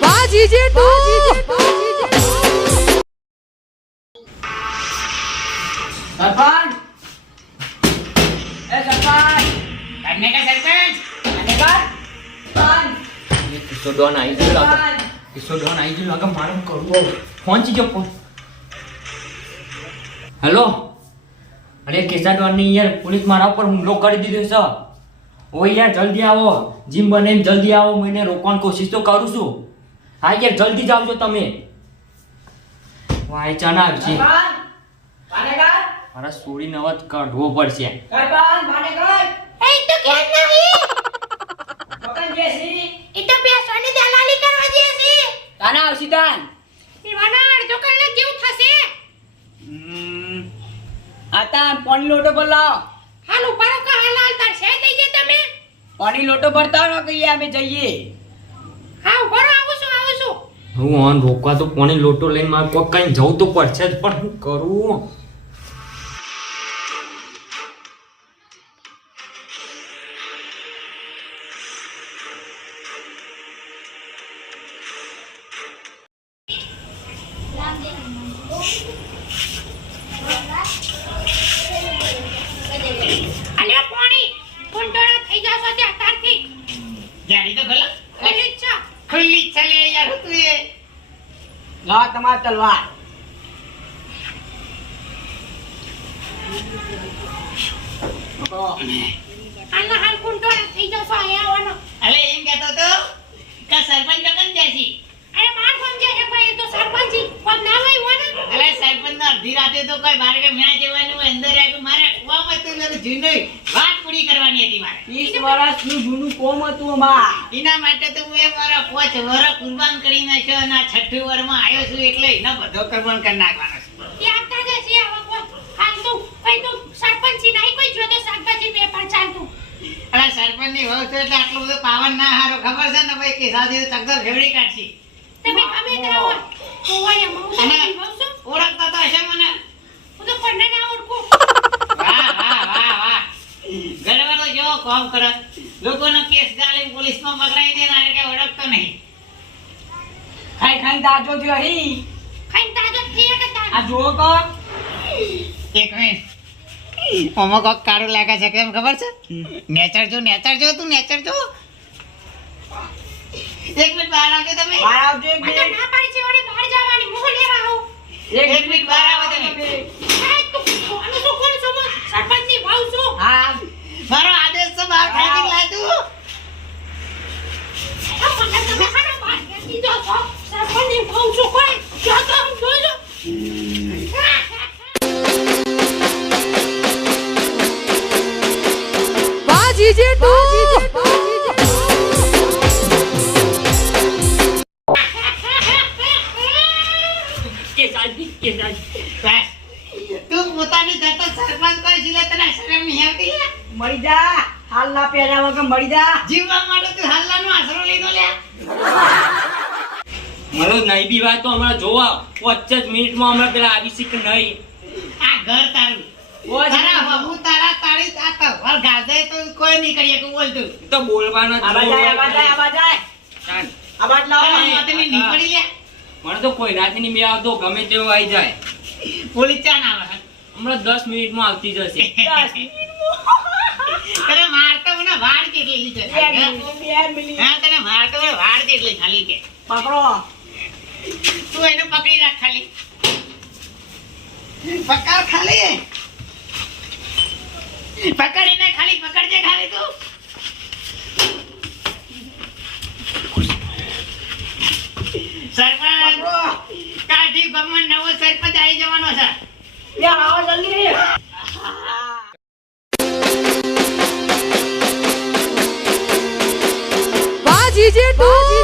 વાહ જીજે સરપંચ એ સરપંચ કાઢને કે સરપંચ કાઢને કાઢ સરપંચ કિશોર ડોન આવી ગયો લાગે કિશોર ડોન આવી ગયો લાગે મારું કરવું ફોન હેલો અરે કેસા ડોનની યાર પોલીસ મારા ઉપર હુમલો કરી દીધો છે ઓ યાર જલ્દી આવો. જીમ બને જલ્દી આવો હું એને રોકવાની કોશિશ તો કરું છું. હા યાર જલ્દી જ આવજો તમે. વાય કાઢને કાઢ મારા સોડીને અવાજ કાઢવો પડશે. એ તો કે નહીં. પકડ જેસી એ તો બેસવાની દલાલી કરવા દે છે આવશી તાન. પીવાના અડધો કલાક જેવું થશે. આ તાન પાણી લોટો બોલો હાલ ઉપાડો કે હાલ હાલ તમે પાણી લોટો ભરતા ન કહીએ અમે જઈએ. હા ઉપાડો આવું છું આવું છું. હું ઓન રોકવા તો પાણી લોટો લઈને મારે કોઈ કઈ જવું તો પડશે જ પણ હું કરું? લા તમાર તલવાર હાલ હાલ કુંટો થઈ જશો અહીંયા આવવાનો અલે એમ કહેતો તો કે સરપંચ કન જાસી અરે માર ફોન છે એ ભાઈ એ તો સરપંચી કોમ ના હોય હોને અલે સરપંચ રાતે તો કોઈ બાર કે મેં જવાનું અંદર આવ્યું મારે કોમ હતું ને જૂનું વાત પૂરી કરવાની હતી મારે. ત્રીસ વર્ષનું જૂનું કોમ હતું અમાર. એના માટે તો હું એ મારા પોચ વર કુરબાન કરી નાખ્યો અને આ છઠ્ઠું વરમાં આવ્યો છું એટલે એનો બધો કુરબાન કરી નાખવાનો છે. યાદ કે છે આવા કોમ. હાલ તો કઈ તો સરપંચી નહીં કોઈ જો તો શાકભાજી વેપાર ચાલતું. અરે સરપંચની વહુ છે એટલે આટલો બધો પાવન ના હારો. ખબર છે ને ભાઈ કે સાથે ચક્કર ફેવડી કાઢશી તમે ગમે ત્યાં હોય તો હોય એમ હું તો અને નહીં કહું છું. ઓળખતા તો હશે મને હું તો કોઈને ના ઓળખું વાહ વાહ વાહ વાહ ગરબા તો જો કોમ કરે. લોકોનો કેસ ગાળી પોલીસમાં પકડાઈ દે ને કે ઓળખતો નહીં. ખાઈ ખાઈ દાજો થયો હી. ખાઈ તાજો થયો કે તાર આ જો કો એક મિનિટ. ઓમાં કોક કાળું લાગે છે કેમ ખબર છે? નેચર જો નેચર જો તું નેચર જો. એક મિનિટ બહાર આવજો તમે. બહાર આવજો એક મિનિટ. ના પાડી છે વળી બહાર જવાની. મોહ લેવા આવું? એક મિનિટ બહાર આવો તમે એ તું કોને શું કરું છું હું? સરપંચની વહુ છું હા મારો આદેશ છે બહાર ખાઈ લાય તું આ મને તમે હારો બહાર બેસી જાઓ છો. વહુ છું કોઈ? જો તો હું જોઈ લઉં. વાહ જીજે ટુ કે સાજી કે સાજી બસ. તું પોતાની જાતે સરપંચ કોઈ છે તને શરમ નહીં આવતી? મળી જા. હાલ ના પહેર્યા વગર મળી જા. જીવવા માટે તું હાલવાનો આશરો લીધો લે મારો નહીં બી વાત તો હમણાં જોવા પચાસ મિનિટમાં હમણાં પેલા આવી શીખ નહીં આ ઘર તારું. ઓ તારા બાબુ તારા તાળી આ તલવાર ગાળદે તો કોઈ નહીં કરીએ કે બોલતું તો. બોલવાનો જ આવા જાય આવા જાય આવા જાય ચાલ. આવા જ લાવો. તારા માથેની નીકળી લે. મને તો કોઈ રાત નહીં બે આવતો ગમે તેવો આવી જાય. પોલીસ ચા ના આવે. હમણાં દસ મિનિટમાં આવતી જશે. તને મારતો મને વાડ કેટલી છે. હા તને મારતો વાડ કેટલી ખાલી કે પકડો. તું એને પકડી રાખ ખાલી. પકડ ખાલી. પકડીને ખાલી પકડજે ખાલી તું. સરપંચ કાઠી ગામમાં નવો સરપંચ આવી જવાનો છે. યાર આવો જલ્દી. વાહ જીજે ટુ.